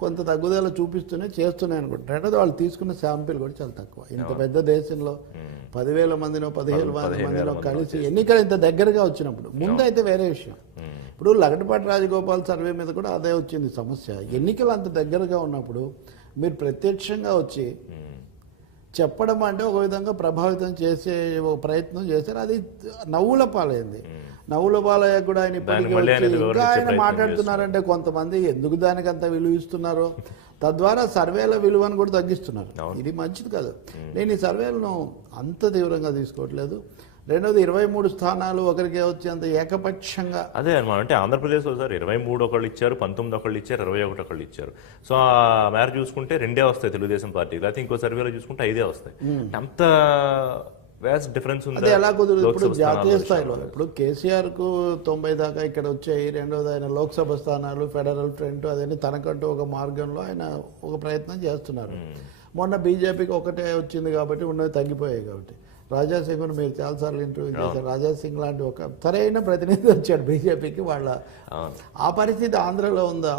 కొంత తగ్గుదల చూపిస్తూనే చేస్తున్నాయి అనుకుంటా రెండోది వాళ్ళు తీసుకున్న శాంపిల్ కూడా చాలా తక్కువ. ఇంత పెద్ద దేశంలో పదివేల మందినో పదిహేను వందల మందినో కలిసి ఎన్నికలు ఇంత దగ్గరగా వచ్చినప్పుడు ముందు అయితే వేరే విషయం. ఇప్పుడు లగడపాటి రాజగోపాల్ సర్వే మీద కూడా అదే వచ్చింది సమస్య. ఎన్నికలు అంత దగ్గరగా ఉన్నప్పుడు మీరు ప్రత్యక్షంగా వచ్చి చెప్పడం అంటే ఒక విధంగా ప్రభావితం చేసే ఒక ప్రయత్నం చేశారు. అది నవ్వుల పాలైంది. నవ్వుల పాలయ్య కూడా ఆయన ఇంకా ఆయన మాట్లాడుతున్నారంటే కొంతమంది ఎందుకు దానికి అంత విలువ ఇస్తున్నారో? తద్వారా సర్వేల విలువను కూడా తగ్గిస్తున్నారు. ఇది మంచిది కాదు. నేను ఈ సర్వేలను అంత తీవ్రంగా తీసుకోవట్లేదు. రెండోది ఇరవై మూడు స్థానాలు ఒకరికి వచ్చేంత ఏకపక్షంగా. అదే అనమాట అంటే ఆంధ్రప్రదేశ్లో సార్ ఇరవై మూడు ఒకళ్ళు ఇచ్చారు పంతొమ్మిది ఒకళ్ళు ఇచ్చారు ఇరవై ఒకటి ఒకళ్ళు ఇచ్చారు. సో ఆ మేర చూసుకుంటే రెండే వస్తాయి తెలుగుదేశం పార్టీ లేకపోతే ఇంకో సర్వేలో చూసుకుంటే ఐదే వస్తాయి. అంత వ్యాస్ డిఫరెన్స్ అది ఉందా ఎలా కుదురు ఇప్పుడు జాతీయ? స్థాయిలో ఇప్పుడు కేసీఆర్కు తొంభై దాకా ఇక్కడ వచ్చాయి రెండోది ఆయన లోక్సభ స్థానాలు ఫెడరల్ ఫ్రంట్ అదని తనకంటూ ఒక మార్గంలో ఆయన ఒక ప్రయత్నం చేస్తున్నారు. మొన్న బీజేపీకి ఒకటే వచ్చింది కాబట్టి ఉన్నది తగ్గిపోయాయి కాబట్టి. రాజా సింగ్ మీరు చాలాసార్లు ఇంటర్వ్యూ చేశారు. రాజా సింగ్ లాంటి ఒక సరైన ప్రతినిధి వచ్చాడు బీజేపీకి వాళ్ళ ఆ పరిస్థితి ఆంధ్రలో ఉందా?